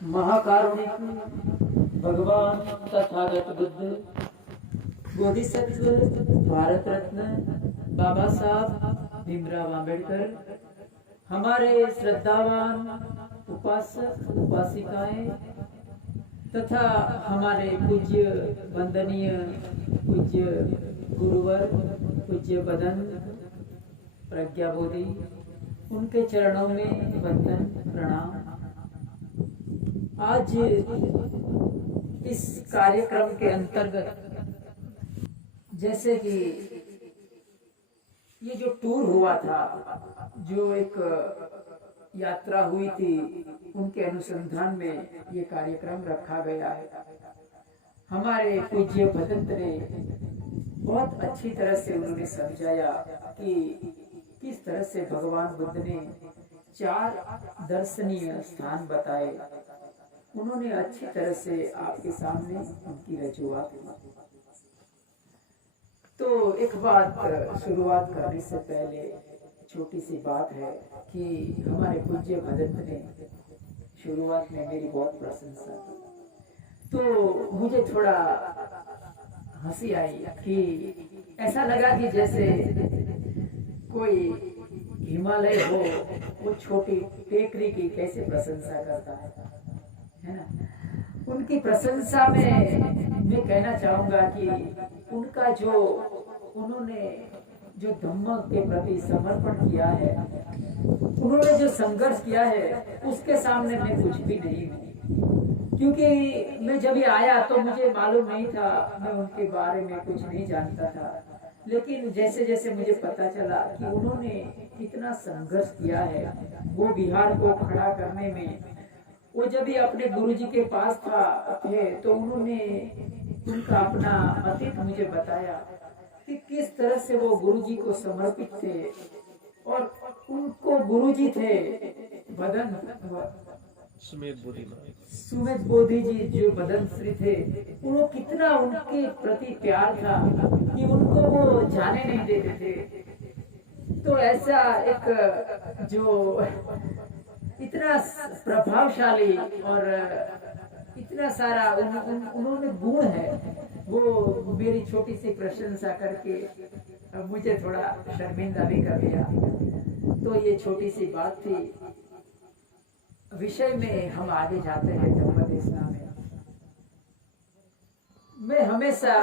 महाकारुणिक भगवान तथागत बुद्ध, बोधिसत्व, भारत रत्न बाबा साहब भीमराव आम्बेडकर, हमारे श्रद्धावान उपासक उपासिकाएं तथा हमारे पूज्य वंदनीय पूज्य गुरुवर पूज्य बदन प्रज्ञा बोधि, उनके चरणों में वंदन प्रणाम। आज इस कार्यक्रम के अंतर्गत जैसे कि ये जो टूर हुआ था, जो एक यात्रा हुई थी, उनके अनुसंधान में ये कार्यक्रम रखा गया है। हमारे पूज्य भदंत ने बहुत अच्छी तरह से उन्होंने समझाया कि किस तरह से भगवान बुद्ध ने 4 दर्शनीय स्थान बताए। उन्होंने अच्छी तरह से आपके सामने उनकी रजूआत की। तो एक बात शुरुआत करने से पहले छोटी सी बात है कि हमारे पूज्य भदंत ने शुरुआत में मेरी बहुत प्रशंसा की, तो मुझे थोड़ा हंसी आई कि ऐसा लगा कि जैसे कोई हिमालय हो, वो छोटी टेकरी की कैसे प्रशंसा करता है ना। उनकी प्रशंसा में मैं कहना चाहूंगा कि उनका जो उन्होंने जो धम्म के प्रति समर्पण किया है, उन्होंने जो संघर्ष किया है, उसके सामने मैं कुछ भी नहीं हूँ। क्योंकि मैं जब ये आया तो मुझे मालूम नहीं था, मैं उनके बारे में कुछ नहीं जानता था। लेकिन जैसे जैसे मुझे पता चला कि उन्होंने कितना संघर्ष किया है, वो बिहार को खड़ा करने में, वो जब भी अपने गुरुजी के पास थे तो उन्होंने उनका अपना अतीत मुझे बताया कि किस तरह से वो गुरुजी को समर्पित थे। और उनको गुरुजी थे बदन सुमेध बोधि जी, जो बदन श्री थे, उनको कितना उनके प्रति प्यार था कि उनको वो जाने नहीं देते थे। तो ऐसा एक जो इतना प्रभावशाली और इतना सारा उन्होंने गुण है, वो मेरी छोटी सी प्रशंसा करके मुझे थोड़ा शर्मिंदा भी कर दिया। तो ये छोटी सी बात थी। विषय में हम आगे जाते हैं। धम्मदेशना में मैं हमेशा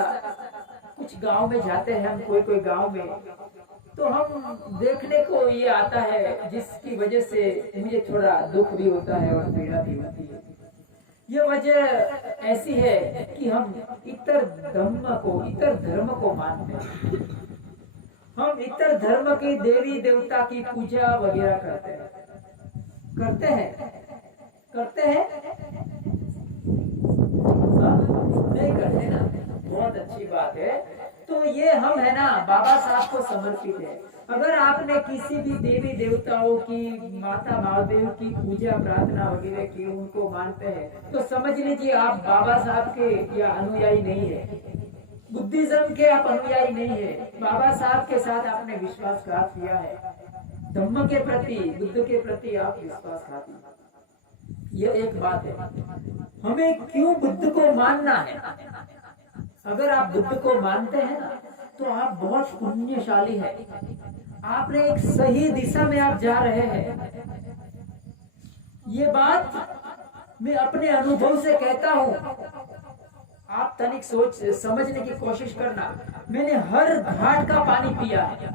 कुछ गांव में जाते हैं, हम कोई गांव में, तो हम देखने को ये आता है जिसकी वजह से मुझे थोड़ा दुख भी होता है और पीड़ा भी होती है। ये वजह ऐसी है कि हम इतर धर्म को मानते हैं। हम इतर धर्म की देवी देवता की पूजा वगैरह करते हैं। नहीं करते ना, बहुत अच्छी बात है। तो ये हम है ना, बाबा साहब को समर्पित है। अगर आपने किसी भी देवी देवताओं की, माता महादेव की पूजा प्रार्थना वगैरह की, उनको मानते हैं, तो समझ लीजिए आप बाबा साहब के या अनुयायी नहीं है, बुद्धिज्म के आप अनुयायी नहीं है। बाबा साहब के साथ आपने विश्वासघात किया है। धम्म के प्रति, बुद्ध के प्रति आप विश्वासघाती। ये एक बात है। हमें क्यों बुद्ध को मानना है? अगर आप बुद्ध को मानते हैं ना, तो आप बहुत पुण्यशाली है। आपने एक सही दिशा में आप जा रहे हैं। ये बात मैं अपने अनुभव से कहता हूँ। आप तनिक समझने की कोशिश करना। मैंने हर घाट का पानी पिया है।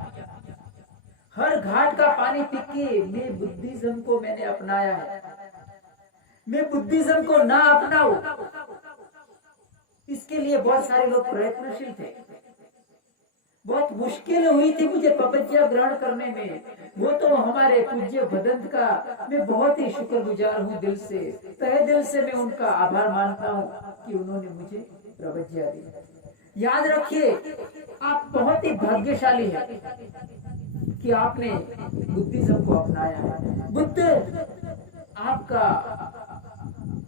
हर घाट का पानी पी के मैं बुद्धिज्म को मैंने अपनाया है। मैं बुद्धिज्म को ना अपनाऊं, इसके लिए बहुत सारे लोग प्रयत्नशील थे। बहुत मुश्किल हुई थी मुझे तपस्या ग्रहण करने में। वो तो हमारे पूज्य भदंत का मैं बहुत ही शुक्रगुजार हूँ, दिल से, तहे दिल से मैं उनका आभार मानता हूँ कि उन्होंने मुझे प्रवज्ञा दी। याद रखिए, आप बहुत ही भाग्यशाली है कि आपने बुद्धिज्म को अपनाया है। बुद्ध आपका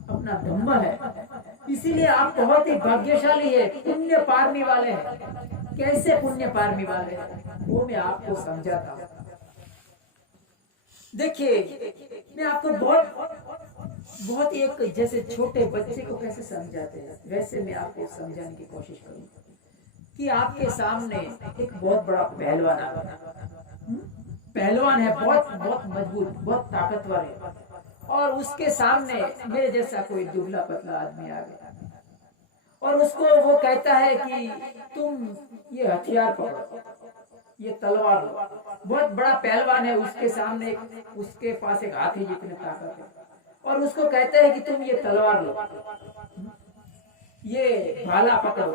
अपना धम्म है, इसीलिए आप बहुत ही भाग्यशाली है, पुण्य पारमी वाले हैं। कैसे पुण्य पारमी वाले हैं, वो मैं आपको समझाता हूँ। देखिए, मैं आपको बहुत बहुत ही एक जैसे छोटे बच्चे को कैसे समझाते हैं वैसे मैं आपको समझाने की कोशिश करूंगा कि आपके सामने एक बहुत बड़ा पहलवान आ गया। पहलवान है, बहुत बहुत मजबूत, बहुत ताकतवर है, और उसके सामने मेरे जैसा कोई दुबला पतला आदमी आ गया और उसको वो कहता है कि तुम ये हथियार पकड़ो, ये तलवार लो। बहुत बड़ा पहलवान है, उसके सामने उसके पास एक हाथी जितने ताकत है, और उसको कहते हैं कि तुम ये तलवार लो, ये भाला पकड़ो,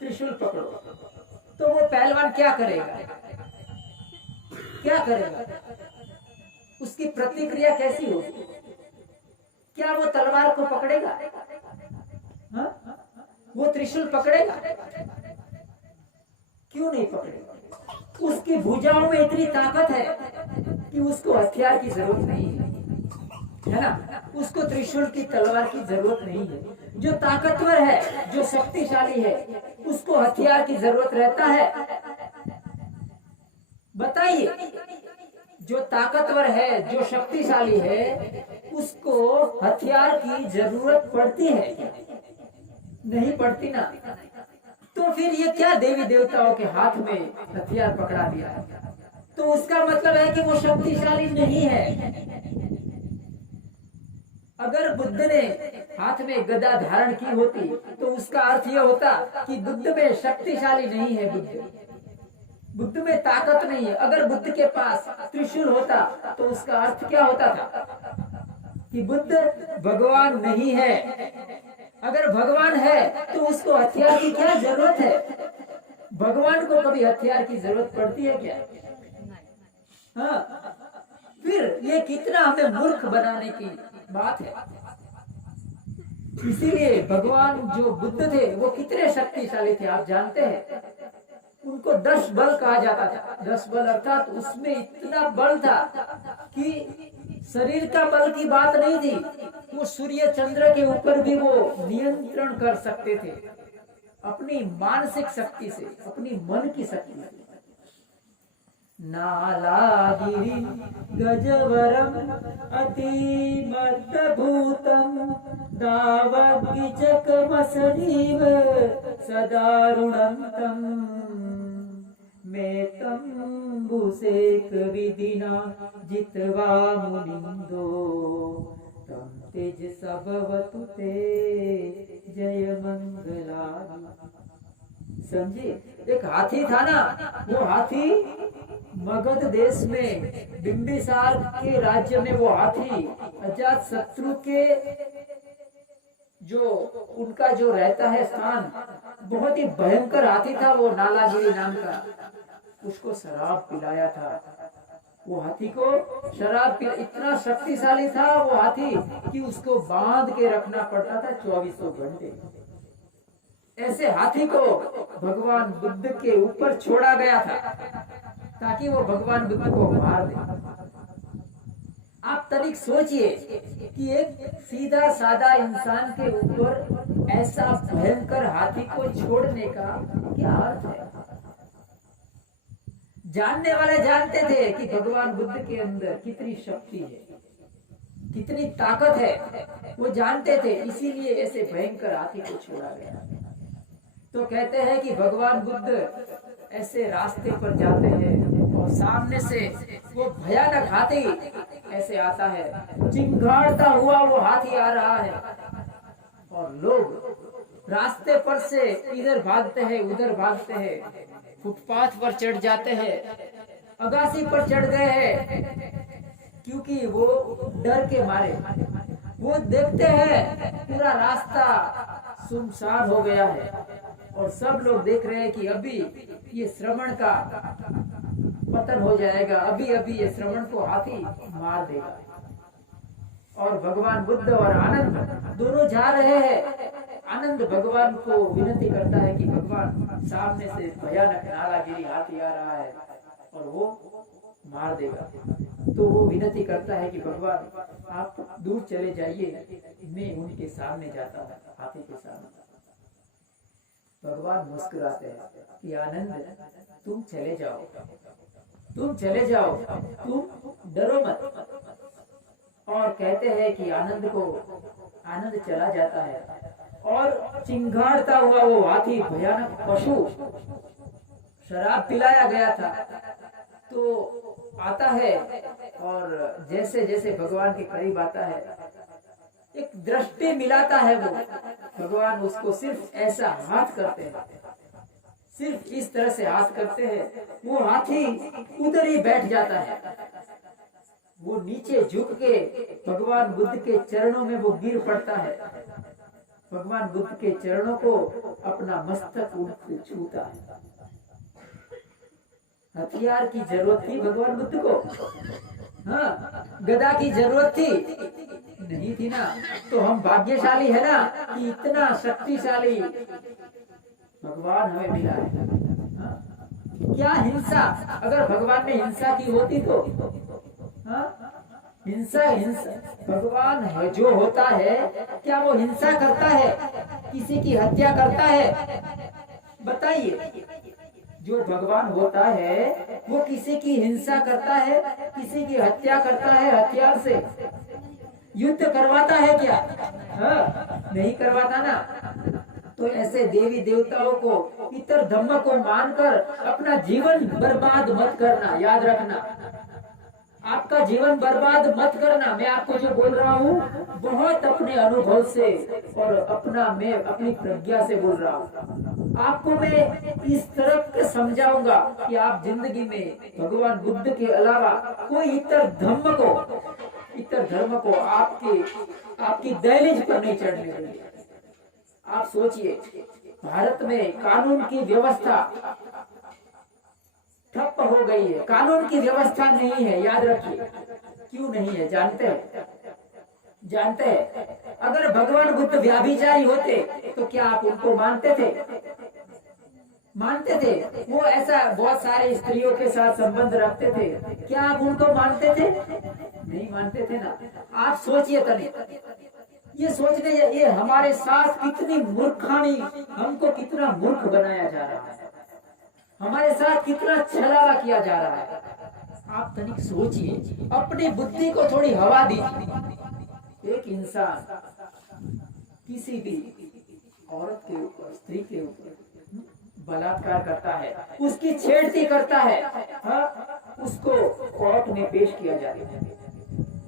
त्रिशूल पकड़ो। तो वो पहलवान क्या करेगा, क्या करेगा, उसकी प्रतिक्रिया कैसी होगी? क्या वो तलवार को पकड़ेगा? हा? वो त्रिशूल पकड़ेगा? क्यों नहीं पकड़ेगा? उसकी भुजाओं में इतनी ताकत है कि उसको हथियार की जरूरत नहीं है ना? उसको त्रिशूल की तलवार की जरूरत नहीं है। जो ताकतवर है, जो शक्तिशाली है, उसको हथियार की जरूरत रहता है? बताइए। जो ताकतवर है, जो शक्तिशाली है, उसको हथियार की जरूरत पड़ती है? नहीं पड़ती ना। तो फिर ये क्या देवी देवताओं के हाथ में हथियार पकड़ा दिया है? तो उसका मतलब है कि वो शक्तिशाली नहीं है। अगर बुद्ध ने हाथ में गदा धारण की होती तो उसका अर्थ यह होता कि बुद्ध में शक्तिशाली नहीं है, बुद्ध में ताकत नहीं है। अगर बुद्ध के पास त्रिशूल होता तो उसका अर्थ क्या होता था? कि बुद्ध भगवान नहीं है। अगर भगवान है तो उसको हथियार की क्या जरूरत है? भगवान को कभी हथियार की जरूरत पड़ती है क्या? हाँ। फिर ये कितना हमें मूर्ख बनाने की बात है। इसीलिए भगवान जो बुद्ध थे वो कितने शक्तिशाली थे आप जानते हैं? उनको 10 बल कहा जाता था। 10 बल अर्थात उसमें इतना बल था कि शरीर का बल की बात नहीं थी, वो सूर्य चंद्र के ऊपर भी वो नियंत्रण कर सकते थे अपनी मानसिक शक्ति से, अपनी मन की शक्ति से। नालागिरि गजवरम अतिमद्भूतम दावगिचकमसरीव सदारुणंतम मेतंबुसेक विधिना जित्वा मुनिंदो तम तेज सबवतु ते जय मंगलानि। समझिए, एक हाथी था ना, वो हाथी मगध देश में बिंबिसार के राज्य में वो हाथी अजात शत्रु के जो उनका जो रहता है स्थान, बहुत ही भयंकर हाथी था वो नालागिरी नाम का। उसको शराब पिलाया था। वो हाथी को शराब पिला, इतना शक्तिशाली था वो हाथी कि उसको बांध के रखना पड़ता था 24 घंटे। ऐसे हाथी को भगवान बुद्ध के ऊपर छोड़ा गया था ताकि वो भगवान बुद्ध को मार दे। आप तनिक सोचिए कि एक सीधा साधा इंसान के ऊपर ऐसा भयंकर हाथी को छोड़ने का क्या अर्थ है? जानने वाले जानते थे कि भगवान बुद्ध के अंदर कितनी शक्ति है, कितनी ताकत है, वो जानते थे, इसीलिए ऐसे भयंकर हाथी को छोड़ा गया। तो कहते हैं कि भगवान बुद्ध ऐसे रास्ते पर जाते हैं और सामने से वो भयानक हाथी ऐसे आता है, चिंगाड़ता हुआ वो हाथी आ रहा है, और लोग रास्ते पर से इधर भागते हैं उधर भागते हैं, फुटपाथ पर चढ़ जाते हैं, अगासी पर चढ़ गए हैं, क्योंकि वो डर के मारे। वो देखते हैं पूरा रास्ता सुनसान हो गया है और सब लोग देख रहे हैं कि अभी ये श्रवण का पतन हो जाएगा, अभी अभी ये श्रवण को हाथी मार देगा। और भगवान बुद्ध और आनंद दोनों जा रहे हैं। आनंद भगवान को विनती करता है कि भगवान सामने से भयानक नालागिरी हाथी आ रहा है और वो मार देगा। तो वो विनती करता है कि भगवान आप दूर चले जाइए, मैं उनके सामने जाता हूँ, हाथी के सामने। भगवान मुस्कुराते हैं कि आनंद तुम चले जाओ, तुम चले जाओ, तुम डरो मत। और कहते हैं कि आनंद चला जाता है और चिंगारता हुआ वो हाथी, भयानक पशु, शराब पिलाया गया था, तो आता है और जैसे जैसे भगवान के करीब आता है, एक दृष्टि मिलाता है वो, भगवान उसको सिर्फ ऐसा हाथ करते हैं, सिर्फ इस तरह से हाथ करते हैं, वो हाथी उधर ही बैठ जाता है, वो नीचे झुक के भगवान बुद्ध के चरणों में वो गिर पड़ता है, भगवान बुद्ध के चरणों को अपना मस्तक उठ छूता है। हथियार की जरूरत थी भगवान बुद्ध को? हाँ, गदा की जरूरत थी? नहीं थी ना। तो हम भाग्यशाली है ना कि इतना शक्तिशाली भगवान हमें मिला है। हाँ? क्या हिंसा, अगर भगवान ने हिंसा की होती तो? हाँ? हिंसा भगवान है जो होता है, क्या वो हिंसा करता है, किसी की हत्या करता है? बताइए। जो भगवान होता है वो किसी की हिंसा करता है, किसी की हत्या करता है, हथियार से युद्ध करवाता है क्या? हाँ, नहीं करवाता ना। तो ऐसे देवी देवताओं को, इतर धम्म को मानकर अपना जीवन बर्बाद मत करना, याद रखना, आपका जीवन बर्बाद मत करना। मैं आपको जो बोल रहा हूँ बहुत अपने अनुभव से और मैं अपनी प्रज्ञा से बोल रहा हूँ। आपको मैं इस तरह समझाऊंगा कि आप जिंदगी में भगवान बुद्ध के अलावा कोई इतर धर्म को आपकी दहलीज पर नहीं चढ़ने देंगे। आप सोचिए, भारत में कानून की व्यवस्था ठप हो गई है, कानून की व्यवस्था नहीं है, याद रखिए। क्यों नहीं है जानते हैं? अगर भगवान बुद्ध व्यभिचारी होते तो क्या आप उनको मानते थे? वो ऐसा बहुत सारे स्त्रियों के साथ संबंध रखते थे, क्या आप उनको मानते थे? नहीं मानते थे ना। आप सोचिए तनी, ये हमारे साथ कितनी मूर्खामी, हमको कितना मूर्ख बनाया जा रहा है, हमारे साथ कितना छलावा किया जा रहा है। आप तनिक सोचिए, अपनी बुद्धि को थोड़ी हवा दीजिए। एक इंसान किसी भी औरत के ऊपर, स्त्री के ऊपर बलात्कार करता है, उसकी छेड़ती करता है, हाँ? उसको कोर्ट में पेश किया जाता है,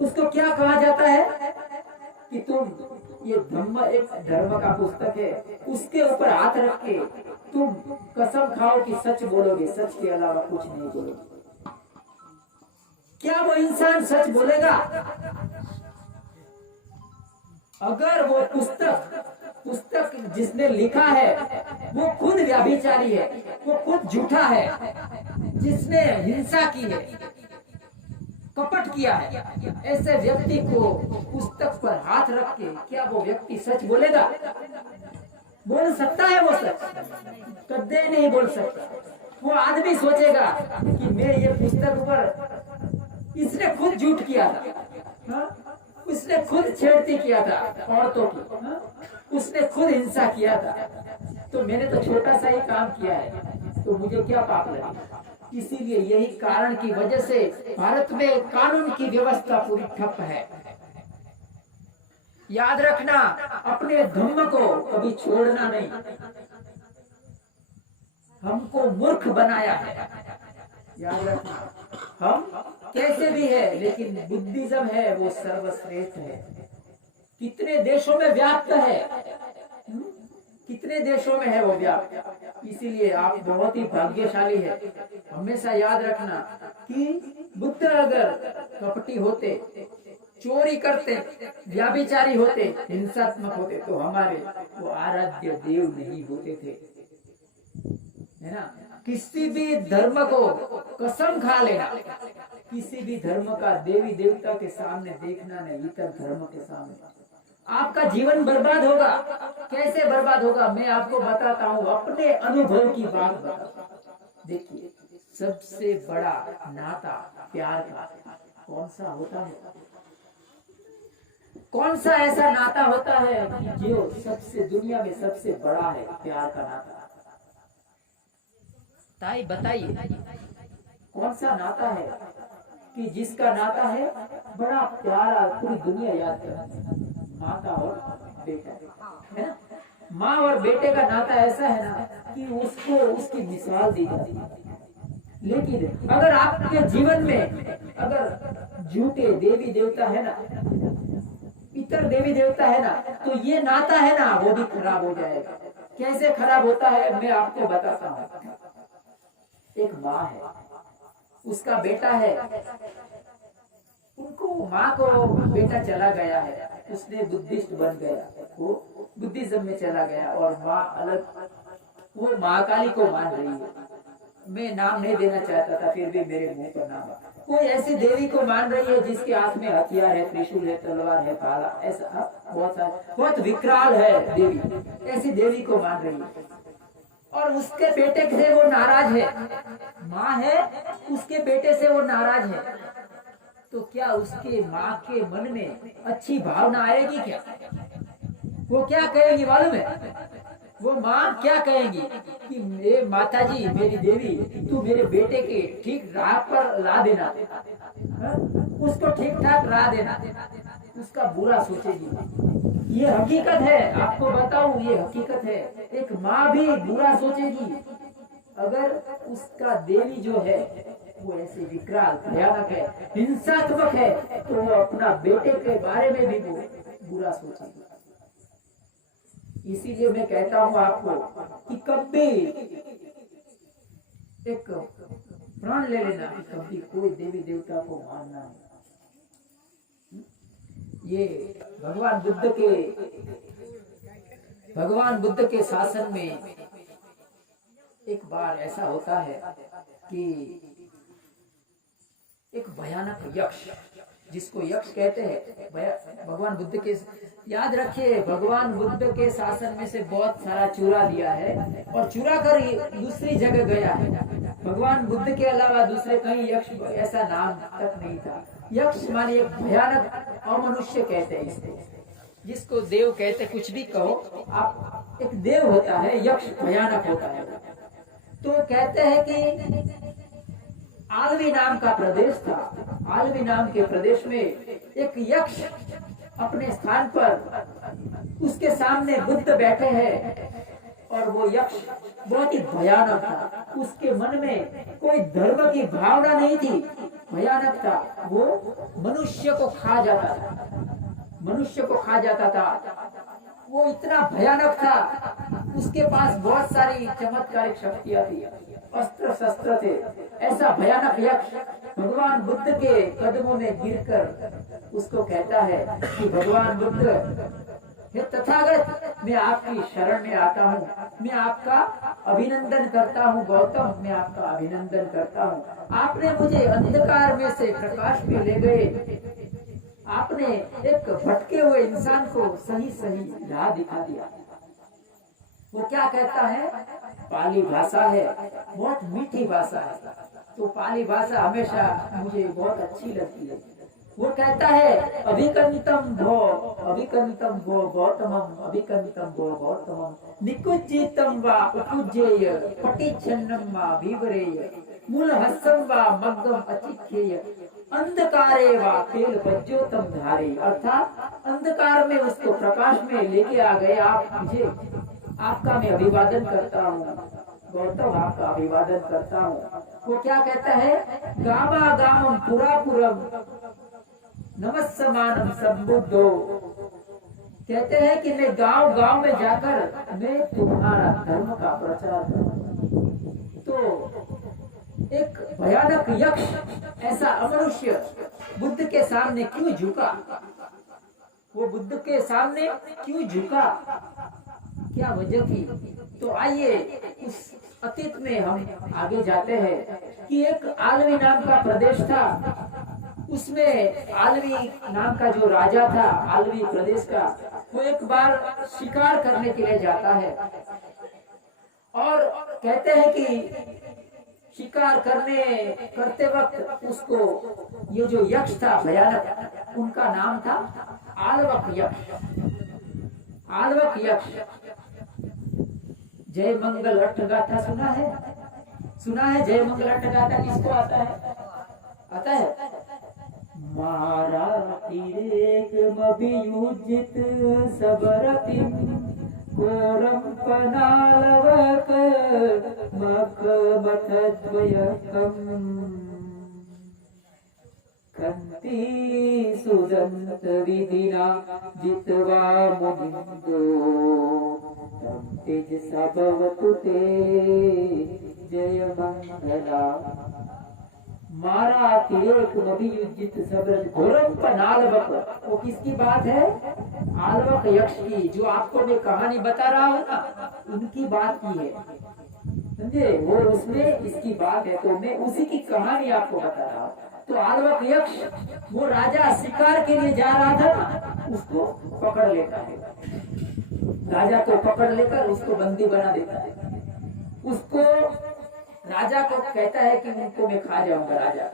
उसको क्या कहा जाता है कि तुम, ये एक धर्म का पुस्तक है, उसके ऊपर हाथ रख के तुम कसम खाओ कि सच बोलोगे, सच के अलावा कुछ नहीं बोलोगे। क्या वो इंसान सच बोलेगा? अगर वो पुस्तक जिसने लिखा है वो खुद व्यभिचारी है, वो खुद झूठा है, जिसने हिंसा की है, कपट किया है, ऐसे व्यक्ति को पुस्तक पर हाथ रख के क्या वो व्यक्ति सच बोलेगा? बोल सकता है वो सच? कदे नहीं बोल सकता। वो आदमी सोचेगा कि मैं ये पुस्तक पर, इसने खुद झूठ किया था, हाँ? उसने खुद छेड़ती किया था औरतों की, हाँ? उसने खुद हिंसा किया था, तो मैंने तो छोटा सा ही काम किया है, तो मुझे क्या पाप लगे? इसीलिए यही कारण की वजह से भारत में कानून की व्यवस्था पूरी ठप है। याद रखना, अपने धम्म को कभी छोड़ना नहीं। हमको मूर्ख बनाया है, याद रखना। हम कैसे भी है, लेकिन बुद्धिज्म है वो सर्वश्रेष्ठ है। कितने देशों में व्याप्त है, कितने देशों में है वो व्याप्त। इसीलिए आप बहुत ही भाग्यशाली है। हमेशा याद रखना कि बुद्ध अगर कपटी होते, चोरी करते, व्याभिचारी होते, हिंसात्मक होते, तो हमारे वो आराध्य देव नहीं होते थे, है ना। किसी भी धर्म को कसम खा लेना, किसी भी धर्म का देवी देवता के सामने देखना नहीं, इतर धर्म के सामने आपका जीवन बर्बाद होगा। कैसे बर्बाद होगा मैं आपको बताता हूँ, अपने अनुभव की बात बताता हूँ। देखिए, सबसे बड़ा नाता प्यार का कौन सा होता है? कौन सा ऐसा नाता होता है जो सबसे दुनिया में सबसे बड़ा है? प्यार का नाता। ताई बताइए, कौन सा नाता है कि जिसका नाता है बड़ा प्यारा, पूरी दुनिया याद करती है, माता और बेटा, है ना। माँ और बेटे का नाता ऐसा है ना कि उसको उसकी मिसाल दी जाती है। लेकिन अगर आपके जीवन में अगर झूठे देवी देवता है ना, इतर देवी देवता है ना, तो ये नाता है ना वो भी खराब हो जाएगा। कैसे खराब होता है मैं आपको बताता हूँ। एक माँ है, उसका बेटा है, उनको माँ को बेटा चला गया है, उसने बुद्धिस्ट बन गया, वो बुद्धिज्म में चला गया और माँ अलग, वो महाकाली को मान रही है। मैं नाम नहीं देना चाहता था, फिर भी मेरे मुंह पर नाम आ। कोई ऐसी देवी को मान रही है जिसके हाथ में हथियार है, त्रिशूल है, तलवार है, भाला, ऐसा बहुत सारे, बहुत विकराल है देवी, ऐसी देवी को मान रही है। और उसके बेटे से वो नाराज है, माँ है उसके बेटे से वो नाराज है, तो क्या उसके माँ के मन में अच्छी भावना आएगी क्या? वो क्या कहेगी मालूम है? वो माँ क्या कहेंगी कि मेरे माता जी, मेरी देवी, तू मेरे बेटे के ठीक राह पर ला देना, उसको ठीक ठाक राह देना, उसका बुरा सोचेगी। ये हकीकत है, आपको बताऊं ये हकीकत है। एक माँ भी बुरा सोचेगी अगर उसका देवी जो है वो ऐसे विकराल, भयानक है, हिंसात्मक है, तो वो अपना बेटे के बारे में भी वो बुरा सोचेगी। इसीलिए मैं कहता हूं आपको कि कभी एक प्रण ले लेना कि कभी कोई देवी देवता को मानना नहीं। ये भगवान बुद्ध के शासन में एक बार ऐसा होता है कि एक भयानक यक्ष, जिसको यक्ष कहते हैं, भगवान बुद्ध के, याद रखिए भगवान बुद्ध के शासन में से बहुत सारा चुरा दिया है और चुरा कर दूसरी जगह गया है। भगवान बुद्ध के अलावा दूसरे कहीं यक्ष ऐसा नाम तक नहीं था। यक्ष माने एक भयानक अमनुष्य कहते हैं इसको, जिसको देव कहते, कुछ भी कहो आप, एक देव होता है, यक्ष भयानक होता है। तो कहते हैं कि आलवी नाम का प्रदेश था, आलवी नाम के प्रदेश में एक यक्ष अपने स्थान पर, उसके सामने बुद्ध बैठे हैं और वो यक्ष बहुत ही भयानक था। उसके मन में कोई धर्म की भावना नहीं थी, भयानक था, वो मनुष्य को खा जाता था, मनुष्य को खा जाता था। वो इतना भयानक था, उसके पास बहुत सारी चमत्कारिक शक्तियां थी, अस्त्र शस्त्र थे। ऐसा भयानक यक्ष भगवान बुद्ध के कदमों में गिरकर उसको कहता है कि भगवान बुद्ध, हे तथागत, मैं आपकी शरण में आता हूँ, मैं आपका अभिनंदन करता हूँ गौतम, मैं आपका अभिनंदन करता हूँ। आपने मुझे अंधकार में से प्रकाश में ले गए, आपने एक भटके हुए इंसान को सही सही राह दिखा दिया। वो क्या कहता है? पाली भाषा है, बहुत मीठी भाषा है, तो पाली भाषा हमेशा मुझे बहुत अच्छी लगती है। वो कहता है अभिकंतम भो गौतमम, अभिकंतम भो गौतमम, निकुज्जितम वा उपज्येय, पटिच्छन्नम वा विवरेय, मूल हस्सम वा मग्गम अचिख्येय, अंधकारे वा तेल बज्जोतम धारे। अर्थात अंधकार में उसको प्रकाश में लेके आ गए आप मुझे, आपका मैं अभिवादन करता हूँ गौतम, आपका अभिवादन करता हूँ। वो क्या कहता है? गामा गामम पुरापुरम नमस्समानम संबुद्धो, कहते हैं कि मैं गांव गांव में जाकर मैं तुम्हारा धर्म का प्रचार करूं। तो एक भयानक यक्ष, ऐसा अमनुष्य बुद्ध के सामने क्यों झुका? वो बुद्ध के सामने क्यों झुका, क्या वजह थी? तो आइए उस अतीत में हम आगे जाते हैं कि एक आलवी नाम का प्रदेश था, उसमें आलवी नाम का जो राजा था आलवी प्रदेश का, वो एक बार शिकार करने के लिए जाता है और कहते हैं कि शिकार करते वक्त उसको ये जो यक्ष था भयानक, उनका नाम था आलवक यक्ष। आलवक यक्ष, जय मंगल अट्ठ गाथा सुना है? सुना है जय मंगल अट्ठ गाथा? किसको आता है? आता है? मारा तिरेक मभियुजित सबरतिम कोरम पनालवक मक मथद्वयकम कंती सुदंत विधिना जितवा मुनिंदो तम तेज सबवतु ते जय मंगला। मारा तिरेक मभियुजित सबरत घोरम पनालवक, वो किसकी बात है? आलवक यक्ष की, जो आपको मैं कहानी बता रहा हूँ ना, उनकी बात की है, समझे? वो उसमें इसकी बात है, तो मैं उसी की कहानी आपको बता रहा हूँ। तो आलवक यक्ष, वो राजा शिकार के लिए जा रहा था ना, उसको पकड़ लेता है, राजा को पकड़ लेकर उसको बंदी बना देता है। उसको राजा को कहता है कि उनको मैं खा जाऊंगा। राजा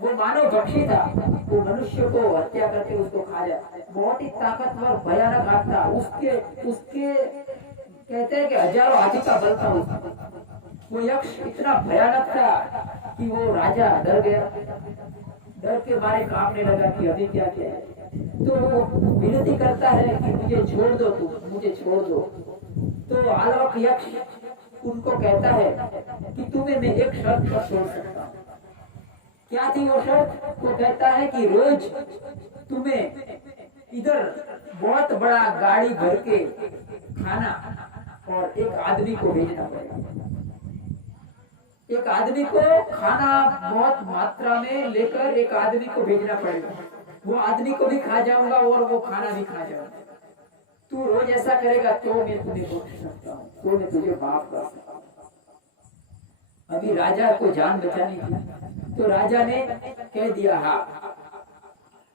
वो मानव भक्षी था, वो मनुष्य को हत्या करके उसको खा जाए। बहुत ही ताकतवर भयानक हाथ था उसके उसके कहते हैं कि हजारों हाथी का बल था उसका। वो यक्ष इतना भयानक था कि वो राजा डर गया, डर के मारे कांपने लगा कि अभी क्या क्या है। तो वो विनती करता है कि मुझे छोड़ दो, तुम मुझे छोड़ दो। तो आलवक यक्ष उनको कहता है कि तुम्हें मैं एक शर्त पर छोड़ सकता हूँ। क्या थी वो शर्त? वो कहता है कि रोज तुम्हें इधर बहुत बड़ा गाड़ी भर के खाना और एक आदमी को भेजना पड़ेगा। एक आदमी को खाना बहुत मात्रा में लेकर एक आदमी को भेजना पड़ेगा। वो आदमी को भी खा जाऊंगा और वो खाना भी खा जाऊंगा। तू रोज ऐसा करेगा तो मैं तुम्हें बख्श सकता हूँ, तो मैं तुझे माफ कर सकता हूँ। अभी राजा को जान बचानी थी, तो राजा ने कह दिया हाँ,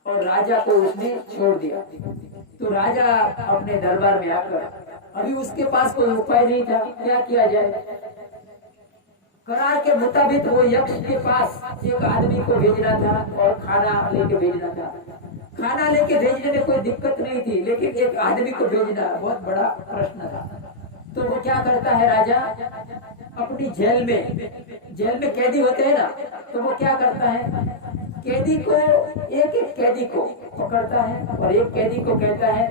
और राजा को उसने छोड़ दिया। तो राजा अपने दरबार में आकर, अभी उसके पास कोई उपाय नहीं था, क्या किया जाए। करार के मुताबिक वो यक्ष के पास एक आदमी को भेजना था और खाना लेके भेजना था। खाना लेके भेजने में कोई दिक्कत नहीं थी, लेकिन एक आदमी को भेजना बहुत बड़ा प्रश्न था। तो वो क्या करता है राजा, अपनी जेल में कैदी होते हैं ना, तो वो क्या करता है, कैदी को एक एक कैदी को पकड़ता है और एक कैदी को कहता है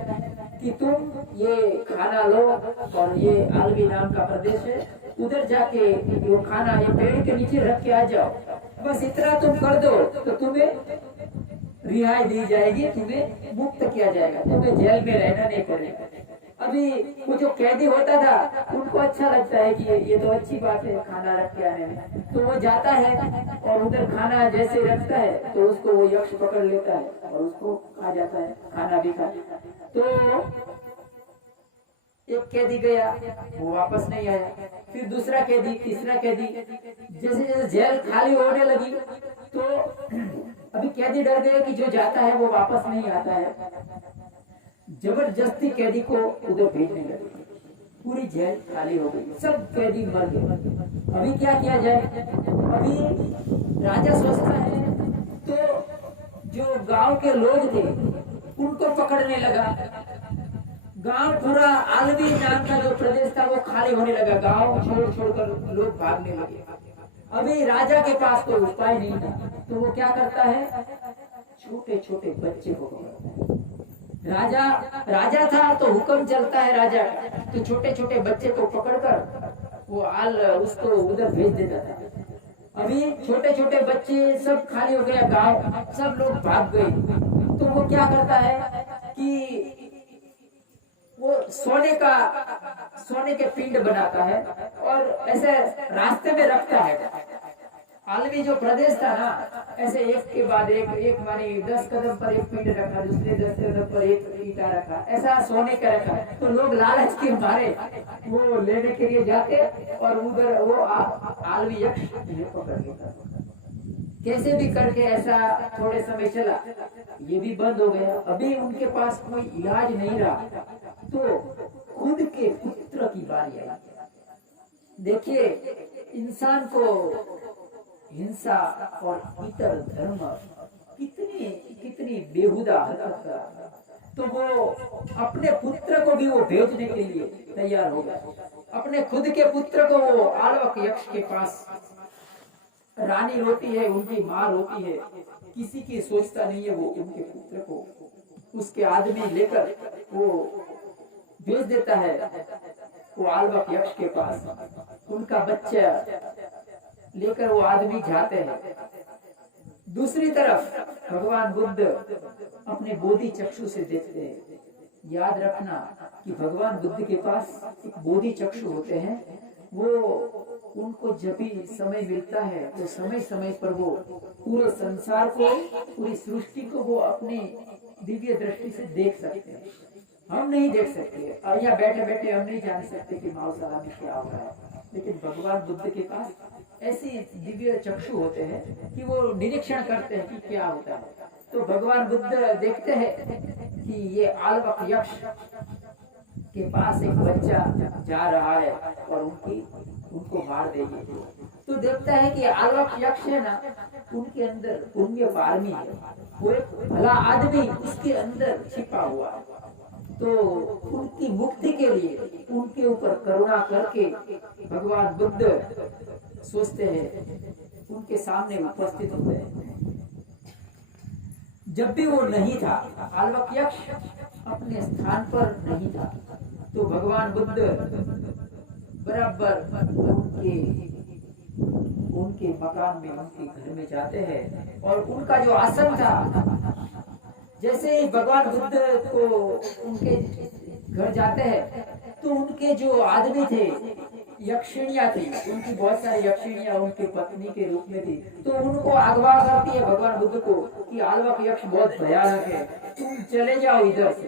कि तुम ये खाना लो और ये आलवी नाम का प्रदेश है, उधर जाके वो खाना ये पेड़ के नीचे रख के आ जाओ। बस इतना तुम कर दो तो तुम्हें रिहाई दी जाएगी, तुम्हें मुक्त किया जाएगा, तुम्हें जेल में रहना नहीं पड़ेगा। अभी वो जो कैदी होता था उनको अच्छा लगता है कि ये तो अच्छी बात है खाना रख के आने में, तो वो जाता है और उधर खाना जैसे रखता है तो उसको वो यक्ष पकड़ लेता है और उसको खा जाता है, खाना भी खा। तो एक कैदी गया, वो वापस नहीं आया। फिर दूसरा कैदी, तीसरा कैदी, जैसे जैसे जेल खाली होने लगी तो अभी कैदी डर गए कि जो जाता है वो वापस नहीं आता है। जबरदस्ती कैदी को उधर भेजने लगे। पूरी जेल खाली हो गई, सब कैदी मर गए। अभी क्या किया जाए। अभी राजा सोचता है तो जो गांव के लोग थे उनको पकड़ने लगा। गांव पूरा आलवी नाम का जो प्रदेश था वो खाली होने लगा, गांव छोड़ छोड़कर लोग भागने लगे। अभी राजा के पास कोई उपाय नहीं था, तो वो क्या करता है, छोटे छोटे बच्चे को पकड़ता है। राजा था तो हुक्म चलता है राजा, तो छोटे छोटे बच्चे को पकड़कर वो उसको उधर भेज देता था। अभी छोटे छोटे बच्चे सब खाली हो गया, गांव सब लोग भाग गए। तो वो क्या करता है कि वो सोने के पिंड बनाता है और ऐसे रास्ते में रखता है। आलवी जो प्रदेश था ना, ऐसे एक के बाद एक मानी 10 कदम पर एक पिंड रखा, दूसरे 10 कदम पर एक ईटा रखा, ऐसा सोने का रखा। तो लोग लालच के मारे वो लेने के लिए जाते और उधर वो आलवी यक्ष पकड़ लेता। कैसे भी करके ऐसा थोड़े समय चला, ये भी बंद हो गया। अभी उनके पास कोई इलाज नहीं रहा तो खुद के पुत्र की बारी आई। देखिए, इंसान को हिंसा और इतर धर्म कितनी बेहुदा हरकत करा, तो वो अपने पुत्र को भी वो भेजने के लिए तैयार हो गया। अपने खुद के पुत्र को वो आलवक यक्ष के पास, रानी रोती है, उनकी माँ रोती है किसी की सोचता नहीं है, वो उनके पुत्र को उसके आदमी लेकर वो भेज देता है वो आलवक यक्ष के पास। उनका बच्चा लेकर वो आदमी जाते हैं। दूसरी तरफ भगवान बुद्ध अपने बोधि चक्षु से देखते हैं। याद रखना कि भगवान बुद्ध के पास एक बोधि चक्षु होते हैं। वो उनको जब भी समय मिलता है तो समय समय पर वो पूरे संसार को, पूरी सृष्टि को वो अपनी दिव्य दृष्टि से देख सकते हैं। हम नहीं देख सकते, और यहाँ बैठे बैठे हम नहीं जान सकते कि मौसला में क्या हो रहा है, लेकिन भगवान बुद्ध के पास ऐसी दिव्य चक्षु होते हैं कि वो निरीक्षण करते हैं कि क्या होता है। तो भगवान बुद्ध देखते हैं कि ये आलवक यक्ष के पास एक बच्चा जा रहा है और उनको मार देंगे। तो देखता है कि आलवक यक्ष है ना, उनके अंदर पुण्य पारमी है, वो एक भला आदमी उसके अंदर छिपा हुआ है। तो उनकी मुक्ति के लिए उनके ऊपर करुणा करके भगवान बुद्ध सोचते हैं, उनके सामने उपस्थित होते हैं। जब भी वो नहीं था, आलवक यक्ष अपने स्थान पर नहीं था, तो भगवान बुद्ध बराबर उनके मकान में, उनके घर में जाते हैं और उनका जो आसन था, जैसे ही भगवान बुद्ध को उनके घर जाते हैं तो उनके जो आदमी थे, यक्षिणियाँ थी, उनकी बहुत सारी यक्षिणियाँ उनके पत्नी के रूप में थी। तो उनको अगवा करती है भगवान बुद्ध को कि आलवक यक्ष बहुत भयानक है, तुम चले जाओ इधर से।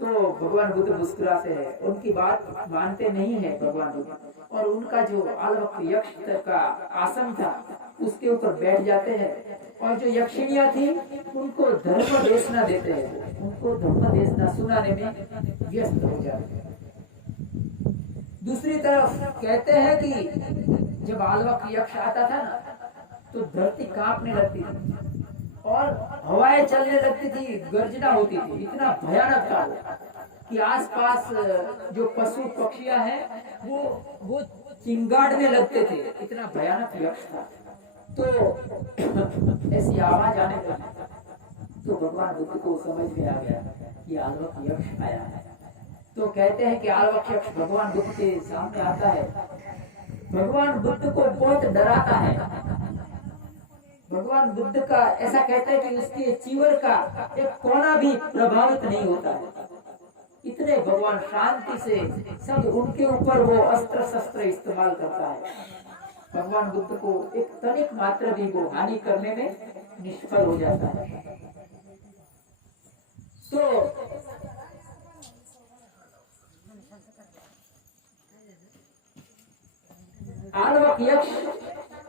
तो भगवान बुद्ध मुस्कुराते हैं, उनकी बात मानते नहीं है भगवान बुद्ध, और उनका जो आलवक यक्ष का आसन था उसके ऊपर बैठ जाते हैं। और जो यक्षिणियाँ थी उनको धर्म देशना देते हैं, उनको धर्म देशना सुनाने में व्यस्त हो जाते हैं। दूसरी तरफ कहते हैं कि जब आलवक यक्ष आता था ना, तो धरती कांपने लगती थी और हवाएं चलने लगती थी, गर्जना होती थी। इतना भयानक था कि आसपास जो पशु पक्षियां हैं वो चिंगाड़ने लगते थे, इतना भयानक यक्ष था। तो ऐसी आवाज आने लगी तो भगवान बुद्ध को समझ में आ गया कि आलवक यक्ष आया है। तो कहते हैं कि आलवक यक्ष भगवान बुद्ध के सामने आता है, भगवान बुद्ध को बहुत डराता है। भगवान बुद्ध का ऐसा कहते हैं कि उसके चीवर का एक कोना भी प्रभावित नहीं होता है। इतने भगवान शांति से सब उनके ऊपर वो अस्त्र शस्त्र इस्तेमाल करता है। भगवान बुद्ध को एक तनिक मात्र भी वो हानि करने में निष्फल हो जाता है। तो आलवक यक्ष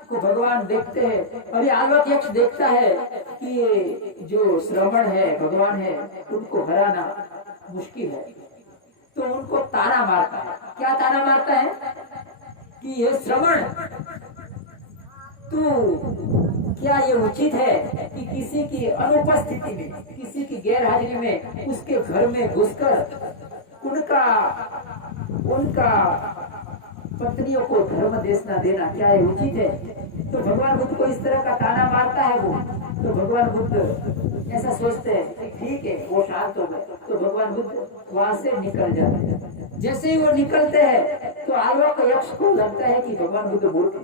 को भगवान देखते हैं। अभी आलवक यक्ष देखता है कि ये जो श्रवण है, भगवान है, उनको हराना मुश्किल है, तो उनको ताना मारता है। क्या ताना मारता है कि ये श्रवण, तो क्या ये उचित है कि किसी की अनुपस्थिति में, किसी की गैर हाजिरी में उसके घर में घुसकर उनका पत्नियों को धर्म देशना देना, क्या ये उचित है? तो भगवान बुद्ध को इस तरह का ताना मारता है वो। तो भगवान बुद्ध ऐसा सोचते हैं, ठीक है, वो शांत हो गए। तो भगवान बुद्ध वहां से निकल जाते हैं। जैसे ही वो निकलते हैं तो आलवक यक्ष को लगता है कि भगवान बुद्ध बोलते,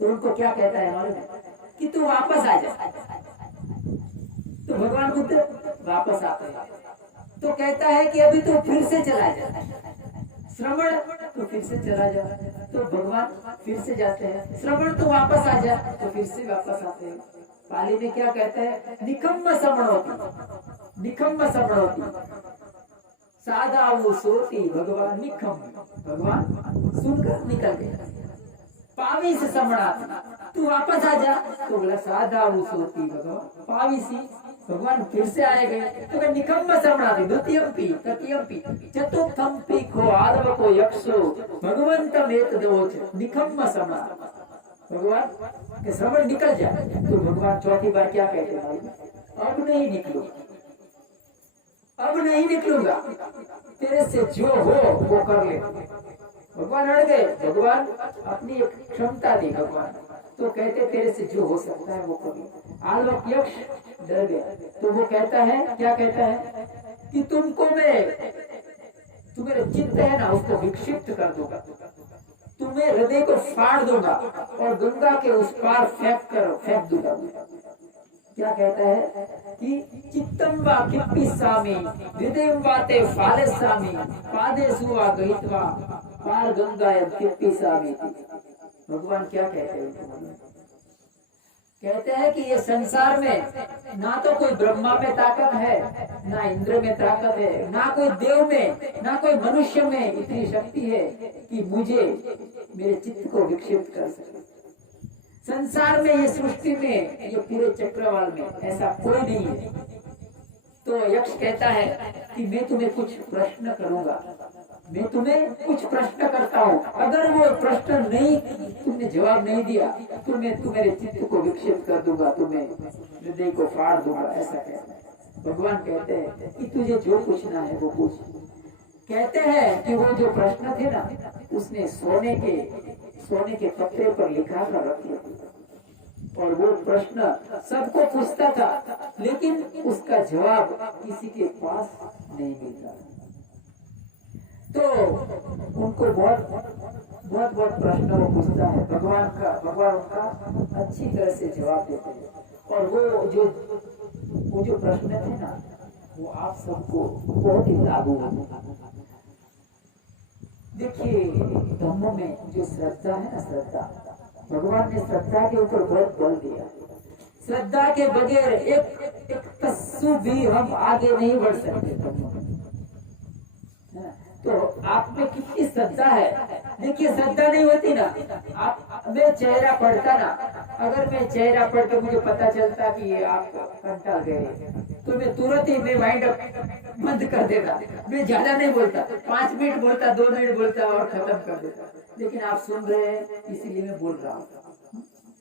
तो उनको क्या कहता है मालूम है कि तू वापस आ जा। तो भगवान बुद्ध वापस आते हैं। तो कहता है कि अभी तो फिर से चला जा, श्रवण तो फिर से चला जा। तो भगवान फिर से जाते हैं, श्रवण तो वापस आ जा, तो फिर से वापस आते हैं। पाली में क्या कहते हैं, निकम्म श्रवणोति, निकम्म श्रवणोति, साधा वो सोती भगवान निकम्म, भगवान सुनकर निकल गया। पावी से श्रवणाति, तू वापस आ जा। तो बोला साधा वो सोती भगवान, पावी सी भगवान फिर से आए गए। तो निकम्म श्रवणाति, द्वितीयम्पि तृतीयम्पि चतुर्थम्पि को आलवको यक्षो भगवंतम एतदवोच निकम्म श्रवणाति, भगवान के श्रवण निकल जाए। तो भगवान चौथी बार क्या कहते हैं, अब नहीं निकलो, अब नहीं निकलूंगा, तेरे से जो हो वो कर ले। भगवान अड़ गए, भगवान अपनी एक क्षमता दी भगवान, तो कहते तेरे से जो हो सकता है वो कर ले। आलोक यक्ष डर गया। तो वो कहता है, क्या कहता है कि तुमको मैं, तुम्हारे चित्त है ना उसको विक्षिप्त कर दूंगा, तुम्हें हृदय को फाड़ दूंगा और गंगा के उस पार फेंक दूंगा। क्या कहता है कि चित्तम वा किप्पिस्सामि हृदयं वा ते फालेस्सामि पादेषु वा गहित्वा पार गंगायां किप्पिस्सामि। भगवान क्या कहते हैं? कहते हैं कि ये संसार में ना तो कोई ब्रह्मा में ताकत है, ना इंद्र में ताकत है, ना कोई देव में, ना कोई मनुष्य में इतनी शक्ति है कि मुझे मेरे चित्त को विक्षिप्त कर सके। संसार में, ये सृष्टि में, ये पूरे चक्रवाल में ऐसा कोई नहीं है। तो यक्ष कहता है कि मैं तुम्हें कुछ प्रश्न करूंगा, मैं तुम्हें कुछ प्रश्न करता हूँ, अगर वो प्रश्न नहीं, तुमने जवाब नहीं दिया तो मैं तुम्हारे चित्त को विक्षिप्त कर दूंगा, तुम्हें हृदय को फाड़ दूंगा, ऐसा कहता है। भगवान कहते हैं कि तुझे जो पूछना है वो पूछ। कहते हैं कि वो जो प्रश्न थे ना, उसने सोने के पत्रे पर लिखा कर रखे, और वो प्रश्न सबको पूछता था, लेकिन उसका जवाब किसी के पास नहीं मिलता। तो उनको बहुत प्रश्न वो पूछता है, भगवान उनका अच्छी तरह से जवाब देते हैं। और वो जो प्रश्न थे ना, वो आप सबको बहुत ही लागू है। देखिए, धर्म में जो श्रद्धा है ना, श्रद्धा, भगवान ने श्रद्धा के ऊपर बहुत बल दिया। श्रद्धा के बगैर एक तस्सु भी हम आगे नहीं बढ़ सकते। तो आप में कितनी श्रद्धा है। देखिए, श्रद्धा नहीं होती ना, आप मैं चेहरा पढ़ता ना, अगर मैं चेहरा पढ़ के मुझे पता चलता कि ये आप कंटाल गए, तो मैं तुरंत ही मैं माइंड बंद कर देता, मैं ज्यादा नहीं बोलता, 5 मिनट बोलता, 2 मिनट बोलता और खत्म कर देता। लेकिन आप सुन रहे हैं, इसीलिए मैं बोल रहा हूँ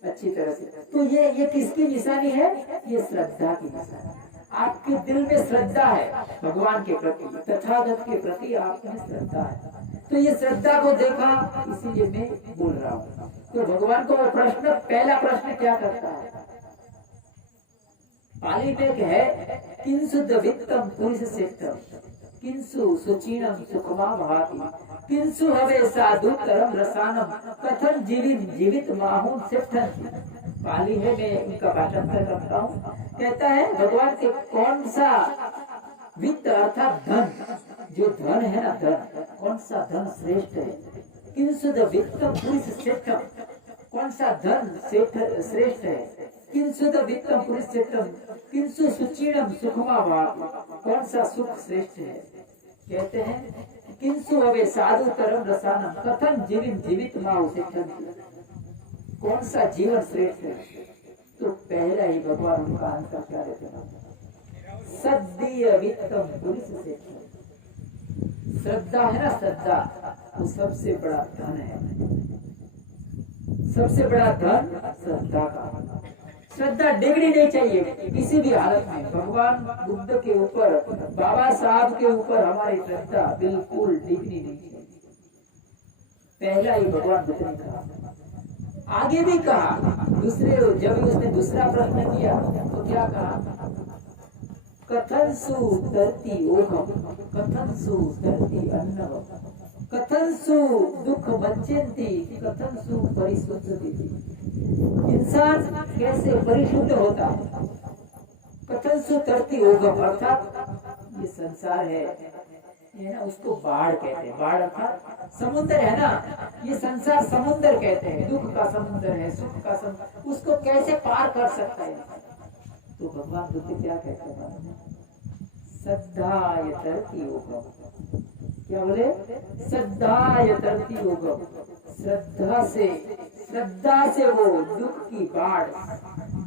अच्छी तरह से। तो ये किसकी निशानी है? ये श्रद्धा की निशानी। आपके दिल में श्रद्धा है भगवान के प्रति, तथागत के प्रति आप में श्रद्धा है। तो ये श्रद्धा को देखा, इसीलिए मैं बोल रहा हूँ। तो भगवान को वो प्रश्न, पहला प्रश्न क्या करता है? पाली में है, किंसु वित्तम पुरुष श्रेष्ठम, किंसु सुचीनम सुखमा भाति, किंसु हवे साधुतरम रसानम, कथन जीवित माहून श्रेष्ठम। पाली है, मैं उनका भाषांतर करता हूँ। कहता है भगवान के कौन सा वित्त अर्थात धन, जो धन है ना, धन कौन सा धन श्रेष्ठ है? किंसु वित्तम पुरुष श्रेष्ठम, कौन सा धन श्रेष्ठ है? किंसु वित्तम पुरुष श्रेष्ठम, किंसु सुचीणम सुखमा भाति, कौन सा सुख श्रेष्ठ है? कहते हैं किंसु हवे साधुतरम रसानम, कथन जीवित माहु श्रेष्ठम, कौन सा जीवन श्रेष्ठ है? तो पहला ही भगवान उनका आंसर क्या देते हैं? सद्दीय वित्तम पुरुष श्रेष्ठ। श्रद्धा है ना, श्रद्धा वो सबसे बड़ा धन है, सबसे बड़ा धन श्रद्धा का। श्रद्धा डिग्री नहीं चाहिए किसी भी हालत में। भगवान बुद्ध के ऊपर, बाबा साहब के ऊपर हमारी श्रद्धा बिल्कुल डिग्री नहीं चाहिए। पहला ही भगवान बुद्ध ने कहा। आगे भी कहा, जब उसने दूसरा प्रश्न किया तो क्या कहा? कथनसु तरति ओघम, कथनसु तरति अन्नम, कथनसु दुख मज्जन्ति, कथनसु परिशुद्धति। इंसान कैसे परिशुद्ध होता है? कथनसु तरति ओघम, अर्थात ये संसार है ना, उसको बाढ़ कहते हैं। बाढ़ अर्थात समुद्र है ना, ये संसार समुद्र कहते हैं। दुख का समुद्र है, सुख का समुद्र, उसको कैसे पार कर सकता है? तो भगवान बुद्ध क्या कहते हैं? श्रद्धाय तरति ओघम। क्या बोले? श्रद्धाय तरति ओघम। श्रद्धा से वो दुख की बाढ़,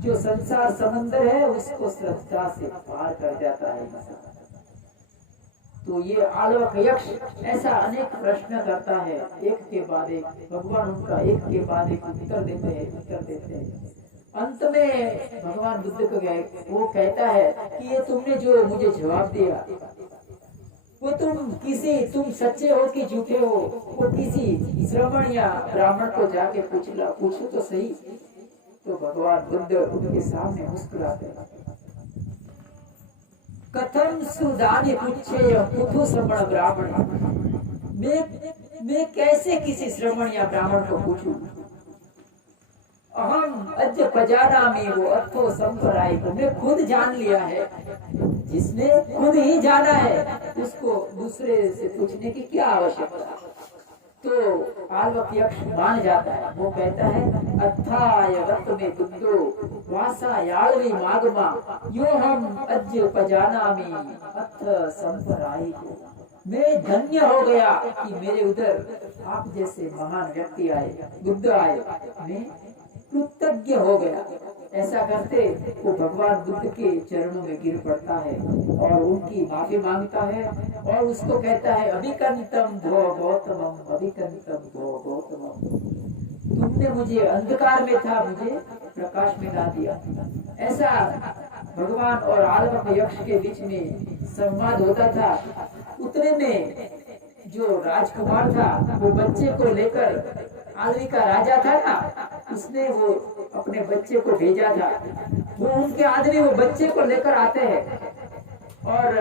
जो संसार समुद्र है, उसको श्रद्धा से पार कर जाता है इंसान। तो ये आलोक यक्ष ऐसा अनेक प्रश्न करता है, एक के बाद एक। भगवान उनका एक के बाद एक उत्तर देते हैं। अंत में भगवान बुद्ध को वो कहता है कि ये तुमने जो मुझे जवाब दिया, वो तुम सच्चे हो कि झूठे हो, वो किसी श्रमण या ब्राह्मण को जाके पूछो तो सही। तो भगवान बुद्ध उनके सामने मुस्कुराते हैं। कथम सुदानी पुच्छेय पुथु श्रवण ब्राह्मण, मैं कैसे किसी श्रवण या ब्राह्मण को पूछूं। अहम अद्य पजानामि वो अर्थो संपराय को, मैं खुद जान लिया है। जिसने खुद ही जाना है उसको दूसरे से पूछने की क्या आवश्यकता। तो आलवक यक्ष मान जाता है, वो कहता है अथाय वक्त में बुद्धो वासा याळवी मागमा यो हम अद्य पजानामि अथ संपराय को, मैं धन्य हो गया कि मेरे उधर आप जैसे महान व्यक्ति आए, बुद्ध आए, मैं कृतज्ञ हो गया। ऐसा करते वो भगवान बुद्ध के चरणों में गिर पड़ता है और उनकी माफी मांगता है और उसको कहता है अभिकंतम भो गौतमम, अभिकंतम भो गौतमम, तुमने मुझे अंधकार में था, मुझे प्रकाश में ला दिया। ऐसा भगवान और आलवक यक्ष के बीच में संवाद होता था। उतने में जो राजकुमार था वो बच्चे को लेकर, आलवी का राजा था ना, उसने वो अपने बच्चे को भेजा था। वो उनके आदमी वो बच्चे को लेकर आते हैं और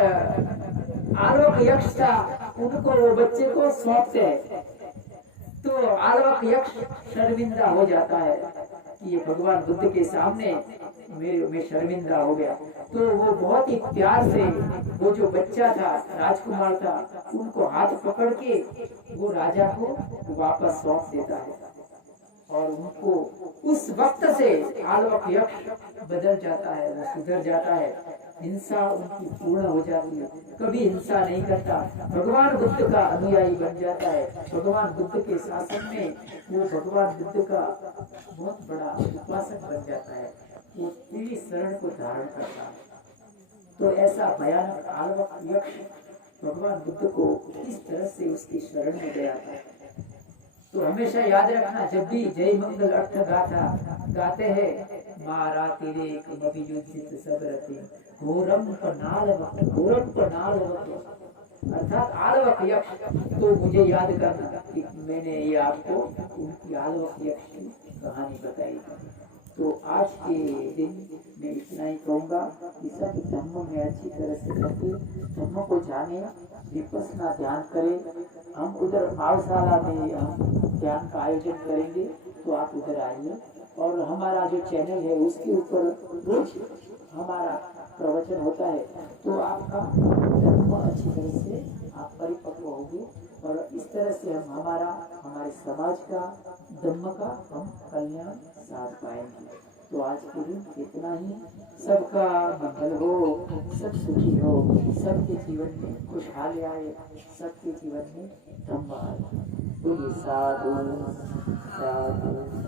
आलवक यक्ष था, उनको वो बच्चे को सौंपते हैं। तो आलवक यक्ष शर्मिंदा हो जाता है कि ये भगवान बुद्ध के सामने मैं शर्मिंदा हो गया। तो वो बहुत ही प्यार से वो जो बच्चा था, राजकुमार था, उनको हाथ पकड़ के वो राजा को वापस सौंप देता है और उनको उस वक्त से आलवक यक्ष बदल जाता है, वो सुधर जाता है, हिंसा उनकी पूर्ण हो जाती है, कभी हिंसा नहीं करता, भगवान बुद्ध का अनुयायी बन जाता है। भगवान बुद्ध के शासन में वो भगवान बुद्ध का बहुत बड़ा उपासक बन जाता है, वो तेरी शरण को धारण करता है। तो ऐसा भयानक आलवक यक्ष भगवान बुद्ध को इस तरह से उसकी शरण में गया था। तो हमेशा याद रखना, जब भी जय मंगल अर्थ गाथा गाते हैं, मारा तेरे अभियुजित सबरति घोरम पनालवक, घोरम पनालवक, अर्थात आलवक यक्ष। तो मुझे याद करना कि मैंने ये आपको उनकी आलवक यक्ष की कहानी बताई। तो आज के दिन मैं इतना ही कहूँगा कि सब धर्म में अच्छी तरह से करके धर्म को जाने, विपස්සना ध्यान करें। हम उधर भावशाला में हम ध्यान का आयोजन करेंगे, तो आप उधर आइए। और हमारा जो चैनल है उसके ऊपर रोज हमारा प्रवचन होता है, तो आपका धर्म अच्छी तरह से आप परिपक्व होंगे और इस तरह से हम हमारे समाज का, धर्म का हम कल्याण साध पाएंगे। तो आज के दिन इतना ही। सबका मंगल हो, सब सुखी हो, सबके जीवन में खुशहाली आए, सबके जीवन में धम्म आए। बोलिए साधु साधु।